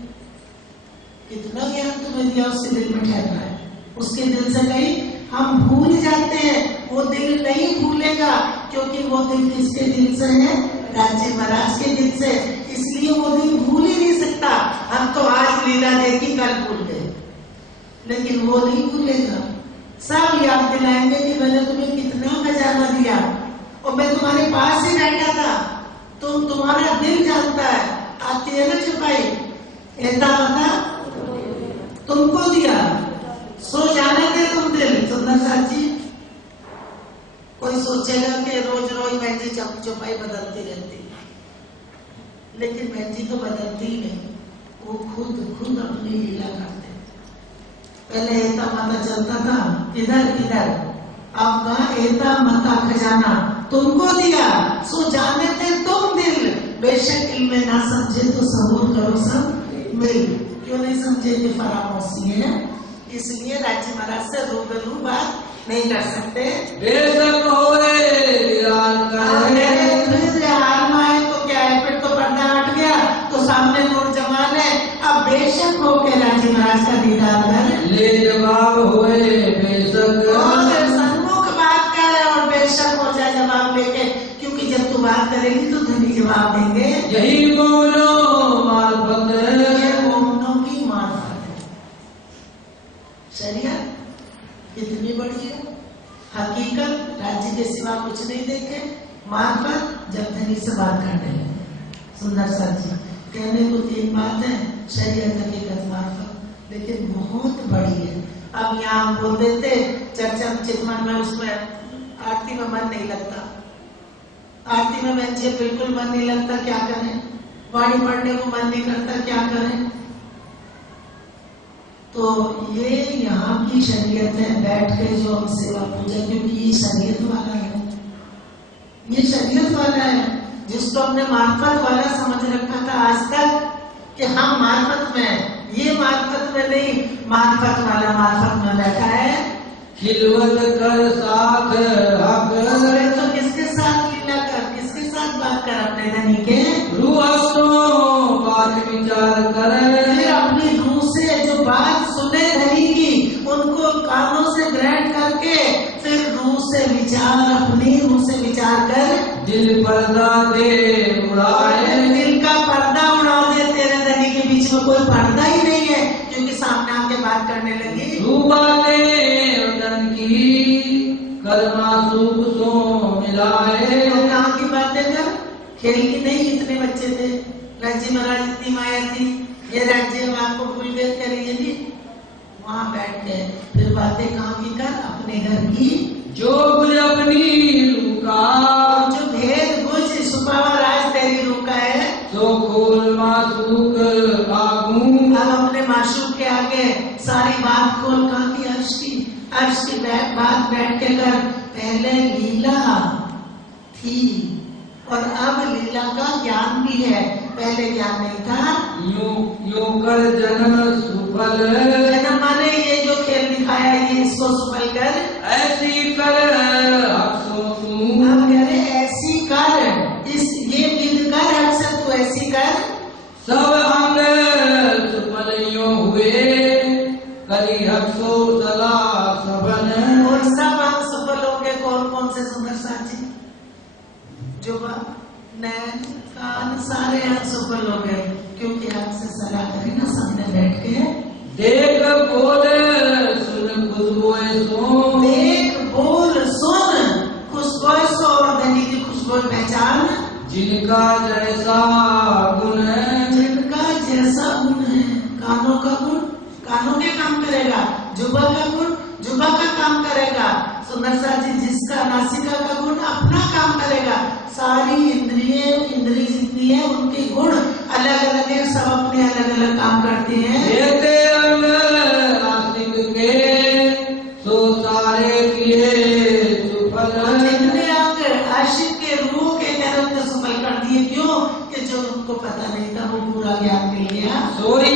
कितना ज्ञान तुम्हें दिया उसके दिल में ठहरना है, उसके दिल से कहीं हम भूल जाते हैं, वो दिल नहीं भूलेगा, क्योंकि वो दिल किसके दिल से है? राजी महाराज के दिल से, इसलिए वो दिल भूल ही नहीं सकता। हम तो आज लीला देखी कल भूल गए, लेकिन वो नहीं भूलेगा। सब याद दिलाएंगे कि मैंने तुम्हें कितना खजाना दिया और मैं तुम्हारे पास ही बैठा था, तुम्हारा दिल जानता है। आती है ना छुपाई, ऐसा बता तुमको दिया, सो जाने थे तुम दिल। सुंदर साथ जी, कोई सोचेगा कि रोज रोज बहन जी छुपाई बदलती रहती, लेकिन बहन जी तो बदलती ही नहीं, वो खुद अपनी लीला करते। पहले एता माता चलता था इधर इधर, अब कहा एता माता खजाना तुमको दिया, सो जाने थे तुम दिल। बेशक इल्म ना समझे तो सबूर करो सब मिल। क्यों नहीं समझे कि फरामोशी है, इसलिए राजी महाराज से रूबरू बात नहीं कर सकते। बेशक होए दीदार कर, हाल में आए तो क्या है, फिर तो पर्दा हट गया तो सामने नूर जमाल है। अब बेशक हो के राजी महाराज का दीदार कर, ले जवाब होए बेशक, सन्मुख बात कर और बेशक हो जाए जवाब लेके, क्योंकि जब तू बात करेगी तो धनी जवाब देंगे। यही बोलो मार्फत, ये मोमनों की मार्फत है। शरीयत कितनी बड़ी है, हकीकत राज्य के सिवा कुछ नहीं देखे, मार्फत जब धनी से बात करने लगे। सुंदर सा जी कहने को तीन बात है, शरीयत हकीकत मार्फत, लेकिन बहुत बड़ी है। अब यहाँ हम बोल देते चर्चा चितमन में, उसमें आरती में मन नहीं लगता, आरती में बच्चे बिल्कुल मन नहीं लगता, क्या करें? वाणी पढ़ने को मन नहीं करता, क्या करें? तो ये यहाँ की शरीयत है, बैठ के जो हम सेवा पूजा, क्योंकि ये शरीयत वाला है, ये शरीयत वाला है। जिसको हमने मार्फत वाला समझ रखा था आज तक कि हम मार्फत में, ये मार्फत में नहीं, मार्फत वाला मार्फत में बैठा है। खिलवत कर साथ हक, तो किसके साथ लीला कर, किसके साथ बात कर? अपने धनी के रूह तो बात विचार कर, फिर अपनी रूह से जो बात सुने धनी की, उनको कानों से ग्रहण करके फिर रूह से विचार, अपनी रूह से विचार कर, दिल पर्दा दे उड़ाए, दिल का पर्दा उड़ा दे। तेरे धनी के बीच में कोई पर्दा ही नहीं है, क्योंकि सामने आके बात करने लगी। रूबाले उदन की कर्मा सूप सो मिलाए, तो कहाँ की बातें कर, खेल की नहीं। इतने बच्चे थे, राज्य महाराज इतनी माया थी, ये राज्य हम आपको भूल गए करेंगे जी। वहाँ बैठ गए, फिर बातें कहाँ की कर, अपने घर की, जो कुछ अपनी रूका, जो भेद बुझ छुपा हुआ राज तेरी रूह का है, तो खोल मासूक आगू, अब अपने माशूक के आगे सारी बात खोल। कहाँ की? अर्श की बात बैठ के कर। पहले लीला थी और अब लीला का ज्ञान भी है, पहले ज्ञान नहीं था। यूं कर जन्म सुफल, जन्म माने ये जो खेल दिखाया ये, इसको सुफल कर, ऐसी कर अफसोस हम कह रहे ऐसी कर, इस ये विध कर, अक्सर तू ऐसी कर। सब अंग सुफलियों हुए, करी अफसोस सला सबन, और सब अंग सफल होंगे। कौन कौन से? सुंदर साथी, जो नैन कान सारे अंग सफल हो गए, क्योंकि आपसे सलाह करी ना सामने बैठ के। देख बोल सुन खुशबुए सो, देख बोल सुन खुशबू सो, और धनी की खुशबू पहचान। जिनका जैसा गुण है, जिनका जैसा गुण है, कानों का गुण कानों के काम करेगा, जुबा का गुण जुबा का काम करेगा। सुंदर सा जी जिसका नासिका का गुण अपना काम करेगा। सारी इंद्रिय जितनी है उनके गुण अलग अलग है, सब अपने अलग अलग काम करते हैं। जितने अंग आशिक के रूह के निरंतर सफल कर दिए। क्यों? कि जो उनको पता नहीं था वो पूरा ज्ञान मिल गया। वही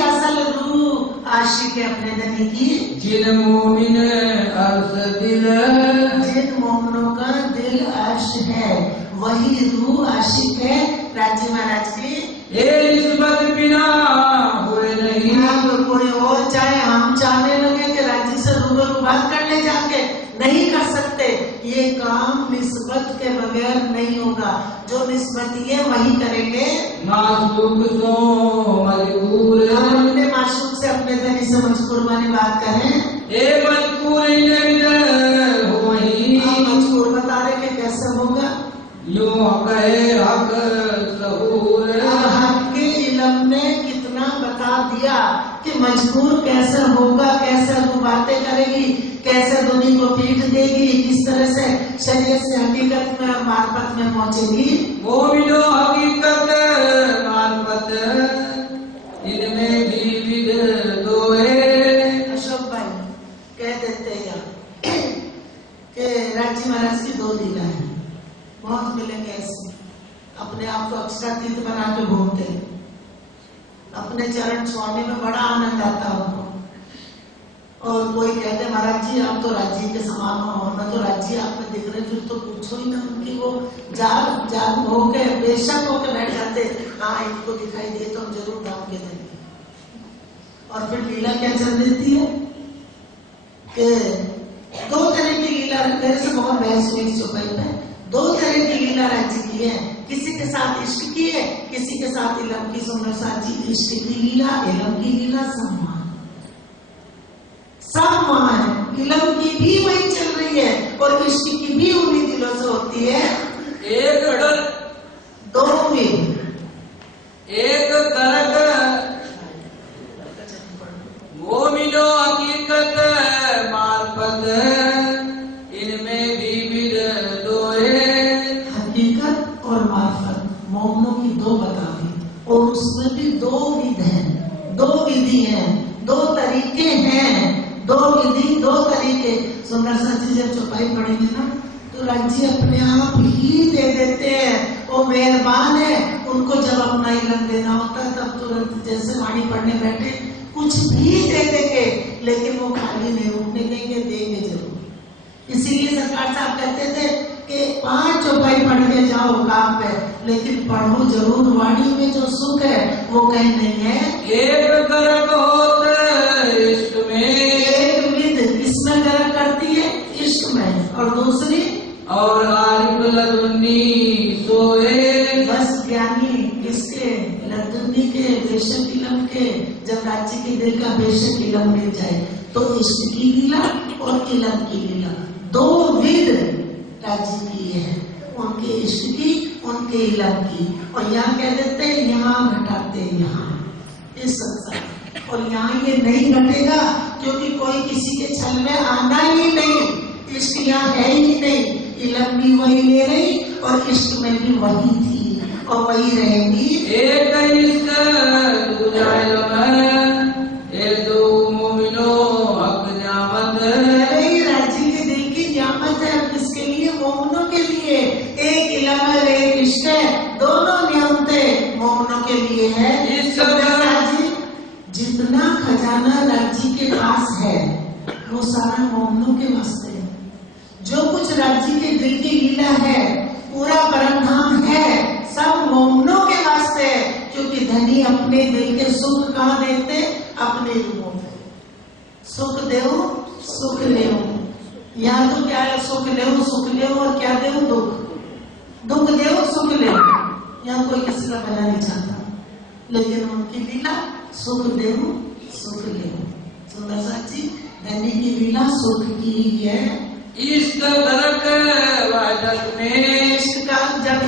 असल रूह आशिक है अपने धनी की। जिन मोमिन अर्श दिल, जिन मोमनों का दिल अर्श है वही रूह आशिक है राजी महाराज की। निस्बत बिना हुए नहीं। अब कोई और चाहे हम चाहने लगे कि राजी से रूबरू बात करने जाके नहीं कर सकते। ये काम निस्बत के बगैर नहीं होगा। जो निस्बती है वही करेंगे। मासूक सो मजबूर, हम अपने मासूक से अपने धनी से मजबूर वाली बात करें। मजबूर हो वही। मजबूर बता रहे कि कैसे होगा। यूं कहे हक सहूर। हक के इल्म ने कितना बता दिया कि मजबूर कैसे होगा, कैसे वो बातें करेगी, कैसे दुनिया को पीठ देगी, किस तरह से शरीर से हकीकत में और मार्फत में पहुंचेगी। वो मिलो हकीकत मार्फत इनमें भी विध दो है। अशोक भाई कह देते हैं कि राजी महाराज की दो लीला है। बहुत मिलेंगे ऐसे अपने आप को अक्षरातीत बना के घूमते, अपने चरण छुआने में बड़ा आनंद आता है उनको। और कोई कहते महाराज जी आप तो राजी के समान हो, मैं तो राजी आप में दिख रहे, फिर तो पूछो ही ना। उनकी वो जान होके बेशक होके बैठ जाते। हाँ इनको दिखाई दिए तो हम जरूर नाम के देंगे। और फिर लीला क्या चल देती है कि दो तरह की लीला। मेरे से बहुत बहस हुई चौपाई में। दो तरह की लीला राज्य की है। किसी के साथ इश्क की है, किसी के साथ इलम की। सुंदर साथ जी इश्क की लीला इलम की लीला सब वहां है। इलम की भी वही चल रही है और इश्क की भी उन्हीं दिलों से होती है। दो भी एक वो मिलो हकीकत मार्फत इनमें भी विध दो है। हकीकत और मार्फत मोमनों की दो बता दी। और उसमें भी दो विध हैं, दो विधि हैं, दो तरीके हैं। दो विधि दो तरीके। सुंदर सा जी जब चौपाई पढ़ेंगे ना तो राज्य अपने आप ही दे देते हैं। वो मेहरबान है। उनको जब अपना इलम देना होता है तब तुरंत जैसे वाणी पढ़ने बैठे कुछ भी दे देंगे, लेकिन वो खाली नहीं उठने देंगे, देंगे जरूर। इसीलिए सरकार साहब कहते थे कि 5 चौपाई पढ़ के जाओ काम पे, लेकिन पढ़ो जरूर। वाणी में जो सुख है वो कहीं नहीं है। एक गर्क होते इश्क में, एक विध किसमें गर्क करती है? इश्क में। और दूसरी और आरिफ लदुन्नी सोए। बस ज्ञानी किसके? लदुन्नी के, बेशक इलम के। जब राज्य के दिल का बेशक इलम मिल जाए तो इश्क की लीला और इलम की लीला दो विध राज्य की है। उनके इश्क की, उनके इलम की। और यहाँ कह देते हैं यहाँ घटाते यहाँ इस संसार। और यहाँ ये नहीं घटेगा क्योंकि कोई किसी के छल में आना ही नहीं। इश्क यहाँ है ही नहीं। इलम भी वही ले रही और इश्क में भी वही थी और वही रहेगी। एक इश्क दो मोमिनो हक न्यामत। अरे राज्य के दिल की न्यामत है। किसके लिए? मोमनों के लिए। एक इलम है, एक इश्क है, दोनों नियमतें मोमनों के लिए है। जितना खजाना राज्य के पास है वो सारा मोमनों के वास्ते है। जो कुछ राज्य के दिल की लीला है, पूरा परमधाम है, सब मोमनों के वास्ते है। क्योंकि धनी अपने दिल के सुख कहाँ देखते? अपने रूपों में। सुख देव सुख लेव। यहाँ तो क्या है? सुख लेव और क्या देव? दुख देव सुख लेव। यहाँ कोई किसी का भला नहीं चाहता, लेकिन उनकी लीला सुख देव सुख लेव। सुंदर सा जी धनी की लीला सुख की ही है। इश्क गर्क वादक में। इश्क का जब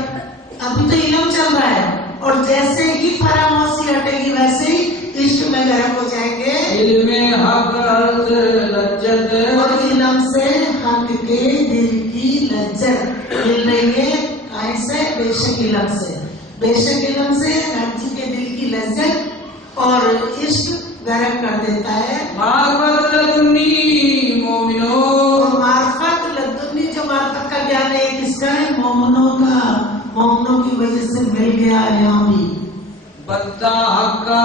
अभी तो इलम चल रहा है और जैसे ही फरामोशी हटेगी वैसे ही इश्क में गर्क हो जाएंगे, इल्मे हक अर्थ लज्जत, और इल्म से हक के दिल की लज्जत मिल रही है। कैसे? बेशक इल्म से, बेशक इल्म से राज्य के दिल की लज्जत और इश्क गर्क कर देता है। मार्फत लदुन्नी मोमिनो, और मार्फत लदुन्नी, जो मार्फत का ज्ञान है किसका है? मोमिनों का। मोमिनों की वजह से मिल गया यहाँ भी। बंदा हक का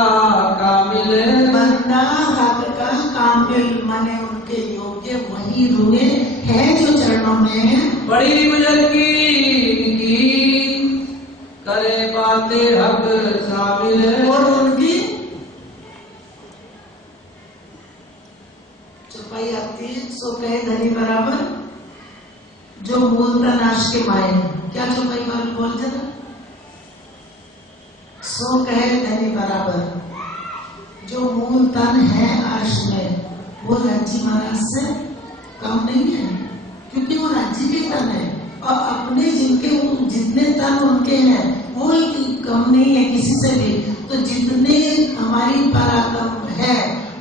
कामिल, बंदा हक का कामिल माने उनके योग्य वही रुए हैं जो चरणों में है। बड़ी बुजुर्गी करे बातें हक शामिल, और उनकी चौपाई आती है, सो कहे धनी बराबर जो मूलता नाश के माए। क्या चौपाई वाले बोल जरा? सो कहे धनी बराबर जो मूल तन है अर्श में, वो राज्य महाराज से कम नहीं है, क्योंकि वो राज्य के तन है। और अपने जिनके जितने तन उनके हैं वो कम नहीं है किसी से भी। तो जितने हमारी पराक्रम है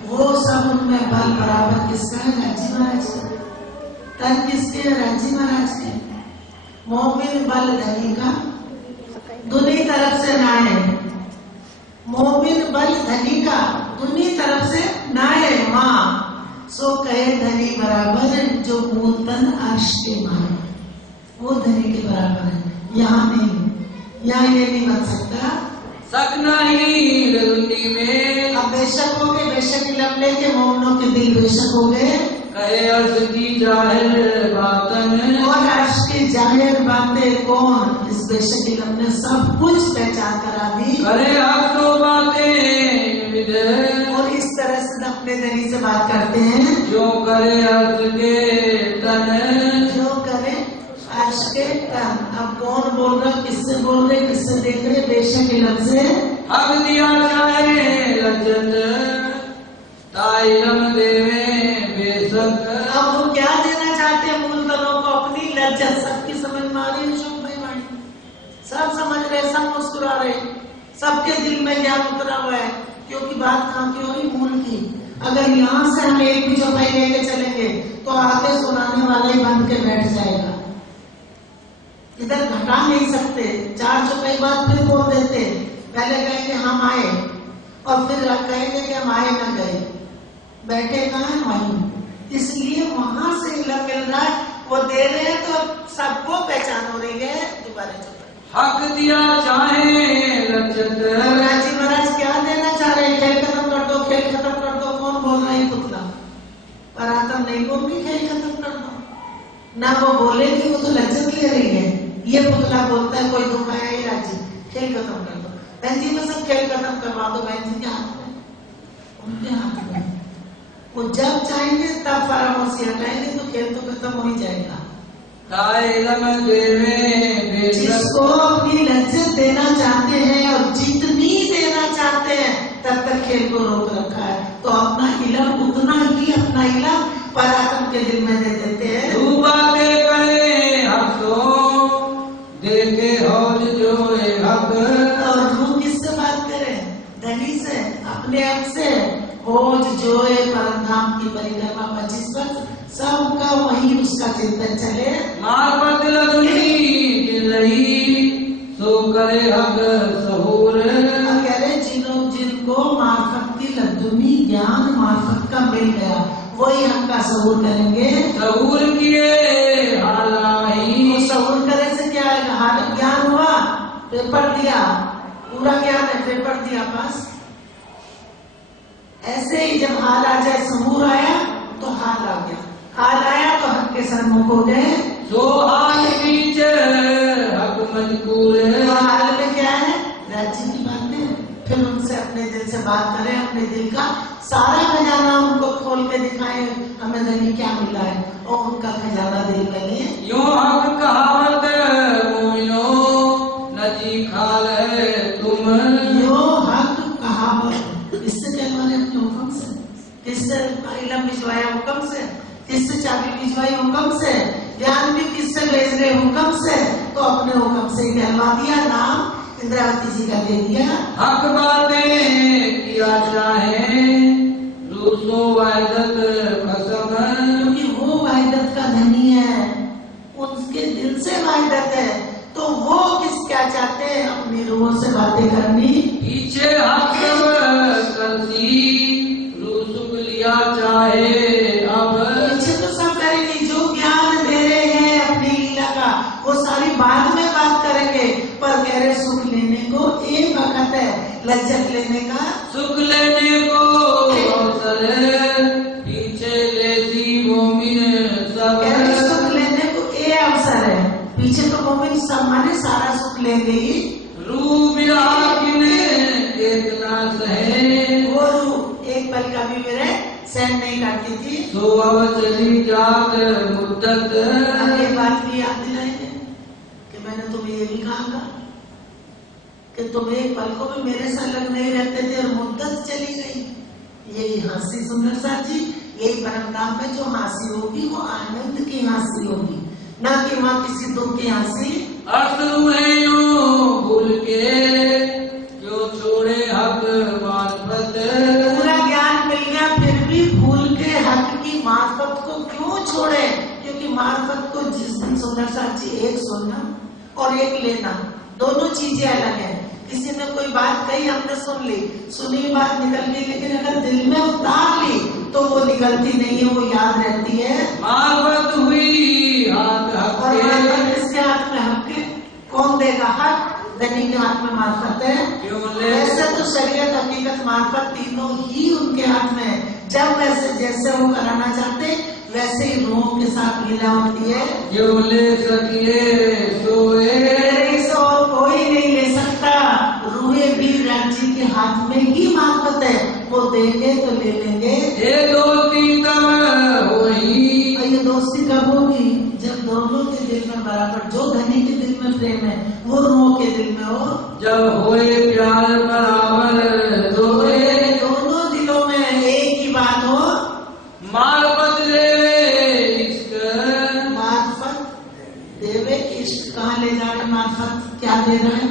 वो सब उनमें बल बराबर किसका है? राज्य महाराज का। तन किसके? राज्य महाराज के। मोमिन बल धनी का दुनी तरफ से नाये, मोमिन बल धनी का दुनी तरफ से नाये माँ। सो कहे धनी बराबर जो मूलतन अर्श के माँ, वो धनी के बराबर है। यहाँ नहीं, यहाँ ये नहीं बन सकता। सकना ही लदुन्नी में, अब बेशक हो गए, बेशक इल्म लेके मोमिनों के दिल बेशक हो गए। कहे अर्श की जाहिर बातन, और अर्श की जाहिर बातें कौन? इस बेशक इल्म ने सब कुछ पहचान करा दी। करे हक तो बातें विद, और इस तरह से अपने धनी से बात करते हैं जो करे अर्श के तन, जो करे अर्श के तन। अब कौन बोल रहा, किससे बोल रहे, किससे देख रहे? बेशक इल्म से हक दिया जाए लज्जत, ताइलम देवे बेशक। अब वो क्या देना चाहते हैं मूल तनों को? अपनी लज्जत। सबकी समझ में आ रही है शोक भाई वाणी? सब समझ रहे, सब मुस्कुरा रहे, सबके दिल में ज्ञान उतरा हुआ है। क्योंकि बात कहाँ की हो रही? मूल की। अगर यहाँ से हम एक भी चौपाई लेके चलेंगे तो आगे सुनाने वाला ही बंद के बैठ जाएगा। इधर घटा नहीं सकते। 4 चौपाई बाद फिर बोल देते, पहले कहेंगे हम आए और फिर कहेंगे कि हम आए ना गए, बैठे कहाँ है? वहीं। इसलिए वहां से इल्म मिल रहा है, वो दे रहे हैं तो सबको पहचान हो रही है। दोबारा चौपाई हक दिया चाहे लज्जत, राजी महाराज क्या देना चाह रहे हैं? खेल खत्म कर दो, खेल खत्म कर दो। कौन बोल रहा है? पुतला। पर आतम नहीं बोल रही खेल खत्म कर दो ना, वो बोलेगी, वो तो लज्जत ले रही है। ये पुतला बोलता है कोई दुख आया ही राजी खेल खत्म कर दो। बहन जी में सब खेल खत्म करवा दो, बहन जी के हाथ में, उनके हाथ में। वो जब चाहेंगे तब फरामोशी हटाएंगे तो खेल तो खत्म हो ही जाएगा। ताइलम देवे बेशक, जिसको अपनी लज्जत देना चाहते हैं और जितनी देना चाहते हैं तब तक खेल को रोक रखा है। तो अपना इल्म उतना ही अपना इल्म पराक्रम के दिल में दे देते हैं। तू बातें करे हक तो देखे हौज जो हक, और रूह किससे बात करे? धनी से, अपने आप से। खोज जो परमधाम की परिक्रमा 25 वर्ष सबका वही उसका चिंतन चले। मार्फत लदुन्नी लही सो करे हक सहूर, कह रहे जिनको मार्फत की लदुनी ज्ञान मार्फत का मिल गया वही हक का सहूर करेंगे। सहूर किए हालाही, सहूर करे से क्या है? हाल ज्ञान हुआ, पेपर दिया, पूरा ज्ञान है, पेपर दिया बस। ऐसे ही जब हाल आ जाए, सहूर आया तो हाल आ गया, हाल आया तो हक के सन्मुख हो गए। जो हाल बीच हक मजबूर, हाल में क्या है? राज्य की बातें। फिर उनसे अपने दिल से बात करें, अपने दिल का सारा खजाना उनको खोल के दिखाएं, हमें धनी क्या मिला है, और उनका खजाना दिल में लें। यो हक कहावत मोमिनो नजी खाल है तुम, यो हक कहावत। इससे क्या माने? अपने हुक्म से। किससे इल्म भिजवाया? हुक्म से। किससे चाबी भिजवाई? हुक्म से। ज्ञान भी किससे भेज रहे? हुक्म से। तो अपने हुक्म से ही कहलवा दिया नाम इंद्रावती जी का दे दिया। हक बातें किया चाहे रूसो वायदत कसम, क्योंकि वो वायदत का धनी है, उसके दिल से वायदत है, तो वो क्या चाहते हैं, अपनी रूहों से बातें करनी। पीछे हक करती रूसुक लिया चाहे अब, पीछे तो सब करेंगे, जो ज्ञान दे रहे हैं अपनी लीला का वो सारी बाद में बात करेंगे, पर कह रहे सुख लेने को एक वक्त है, लज्जत लेने का सुख लेने को अवसर, पीछे लेती मोमिन सब, कह रहे सुख लेने को ये अवसर है, पीछे तो मोमिन सब माने सारा सुख लेंगे ही। रूह मिला एक ना सहे, वो रूह एक पल का भी मेरे सहन नहीं करती थी। तो अब चली जात मुद्दत, ये बात भी याद दिलाएंगे कि मैंने तुम्हें ये भी कहा था कि तुम एक पल को भी मेरे संग नहीं रहते थे और मुद्दत चली गई। यही हंसी सुंदर सा जी, यही परमधाम में जो हंसी होगी वो आनंद की हंसी होगी, ना कि वहाँ किसी दुख की हंसी। अर्थ है यूं भूल के क्यों छोड़े हक मार्फत, पूरा ज्ञान मिल गया फिर भी भूल के हक की मार्फत को क्यों छोड़े, क्योंकि मार्फत को जिस दिन सुंदर सा जी एक सुनना और एक लेना दोनों चीजें अलग है। किसी ने कोई बात कही, हमने सुन ली, सुनी बात निकल गई, लेकिन अगर दिल में उतार ली तो वो निकलती नहीं है, वो याद रहती है। मार्फत हुई हाथ हक और के, मार्फत किसके हाथ में हक है? कौन देगा हक? धनी के हाथ में मार्फत है। क्यों ले वैसे तो शरीयत हकीकत मार्फत तीनों ही उनके हाथ में है। जब वैसे जैसे वो कराना चाहते वैसे ही रूहों के साथ लीला होती है। क्यों ले सकिए सोए, और कोई नहीं ले सकता, रूहें भी राज्य के हाथ में ही मार्फत है, वो देंगे तो ले लेंगे। ये दोस्ती तब हुई, और ये दोस्ती कब होगी? जब दोनों के दिल में बराबर, जो धनी के दिल में प्रेम है वो रूहों के दिल में हो, जब होए प्यार बराबर दोए, दोनों दिलों में एक ही बात हो। मार्फत देवे इश्क, मार्फत देवे इश्क कहाँ ले जा रहे? मार्फत क्या दे रहा है?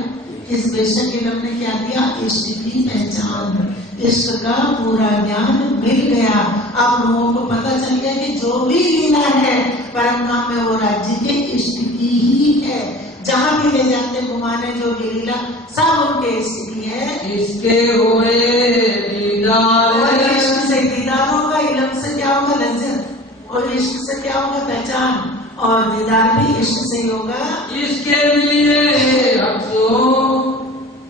इस बेशक इल्म ने क्या दिया? इश्क की पहचान, इश्क का पूरा ज्ञान मिल गया। आप लोगों को पता चल गया कि जो भी लीला है परमधाम में वो राज्य के इश्क की ही है। जहाँ भी ले जाते घुमाने जो भी लीला सब उनके इश्क की है। इसके हुए दीदार, और इश्क से दीदार होगा, इल्म से क्या होगा? लज्जत, और इश्क से क्या होगा? पहचान, और दीदार भी इश्क से ही होगा। इसके लिए हफ्सो,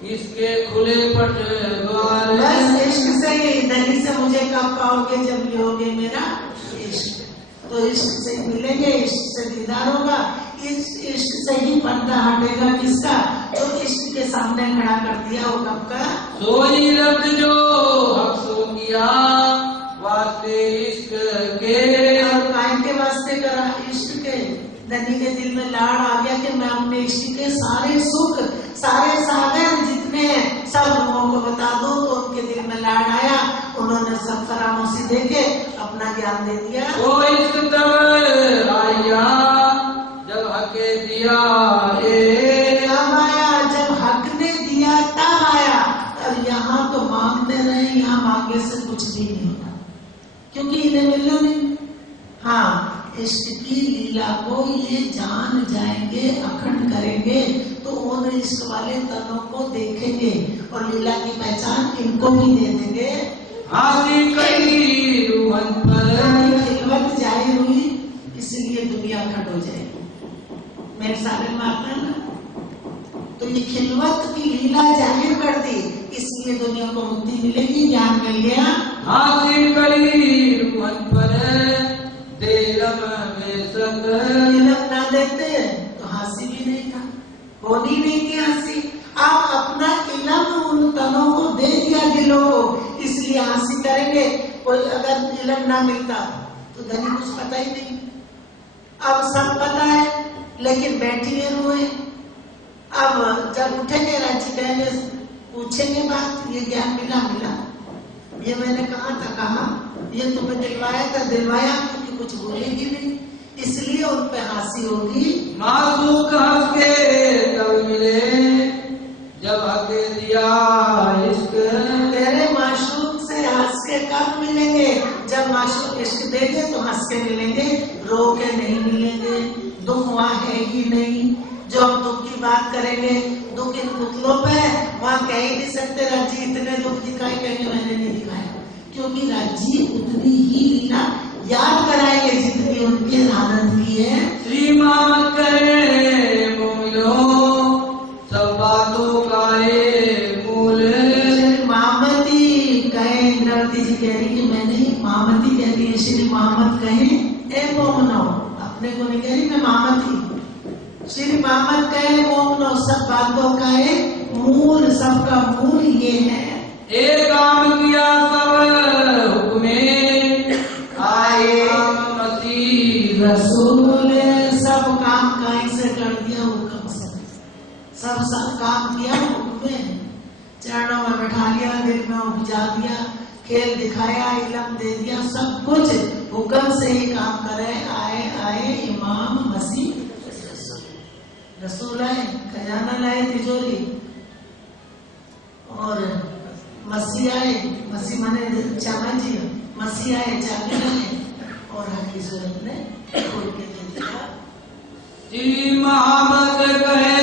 इसके खुले पट द्वार, बस इश्क से ही, धनी से मुझे कब पाओगे? जब लियोगे मेरा इश्क। तो इश्क से ही मिलेंगे, इश्क से दीदार होगा, इस इश्क से ही पर्दा हटेगा किसका? जो इश्क के सामने खड़ा कर दिया वो कब का? सोई रब जो हफ्सो किया वास्ते इश्क के, और कायम के वास्ते करा इश्क के। धनी के दिल में लाड़ आ गया कि मैं अपने इश्क के सारे सुख, सारे सागर जितने हैं सब लोगों को बता दूं, तो उनके दिल में लाड़ आया, उन्होंने सब फरामोशी देके अपना ज्ञान दे दिया। वो इश्क तब आया जब हके दिया, तब आया जब हक ने दिया, तब आया। और यहाँ तो मांगते रहे, यहाँ मांगे से कुछ भी नहीं होता, क्योंकि इन्हें मिलना नहीं। हाँ, इश्क की लीला को ये जान जाएंगे, अखंड करेंगे, तो उन इश्क वाले तनों को देखेंगे और लीला की पहचान इनको भी दे देंगे। हाथी कई रूहन पर, खिलवत जाहिर हुई इसलिए दुनिया खड़ हो जाएगी। मेरे सारे में आता है ना, तो ये खिलवत की लीला जाहिर कर दी, इसलिए दुनिया को मुक्ति मिलेगी, ज्ञान मिल गया। हाथी कई रूहन पर देलम में सक, इल्म ना देते तो हंसी भी नहीं था, होनी नहीं थी हंसी। आप अपना इल्म उन तनों को दे दिया दिलों को, इसलिए हंसी करेंगे। कोई अगर इल्म ना मिलता तो धनी कुछ पता ही नहीं। अब सब पता है लेकिन बैठी है रोए। अब जब उठेंगे रांची कहेंगे, पूछेंगे बात, ये ज्ञान मिला? ये मैंने कहा था, कहा ये तुम्हें दिलवाया था, दिलवाया, क्योंकि कुछ बोलेगी नहीं, इसलिए उन पे हंसी होगी। मासूक हंस के तब मिले जब हक दिया इश्क तेरे माशूक से हंस के कब मिलेंगे? जब माशूक इश्क देंगे तो हंस के मिलेंगे, रो के नहीं मिलेंगे। दुख वहाँ है ही नहीं। जो हम दुख की बात करेंगे, दुख इन पुतलों पे, वहाँ कह ही नहीं सकते राजी इतने दुख दिखाए, कहेंगे मैंने नहीं दिखाया, क्योंकि राजी उतनी ही लीला याद कराएंगे जितनी उनके आनंद की है। श्रीमान करे मोमिनो सब बातों का ये मूल। मामती कहे, इंद्रावती जी कह रही कि मैंने मामती कह रही है, श्री मामत कहे ए मोमनो, अपने को नहीं कह रही मैं मामती। श्री मामत कहे मोमनो सब बातों का एक मूल, सबका मूल ये है। एक काम किया सब हुक्मे आए मसीह रसूल, सब काम कहीं से कर दिया हुक्म से, सब काम किया हुक्म में, चरणों में बैठा लिया, दिल में उपजा दिया, खेल दिखाया, इल्म दे दिया, सब कुछ हुक्म से ही काम करे। आए आए इमाम मसीह रसूल आए, खजाना लाए तिजोरी, और मसीह आए, मसीह माने चामाजी, मसीह आए चाबी लाए, और हकी सूरत ने खोल के दे दिया। श्री मोहम्मद कहे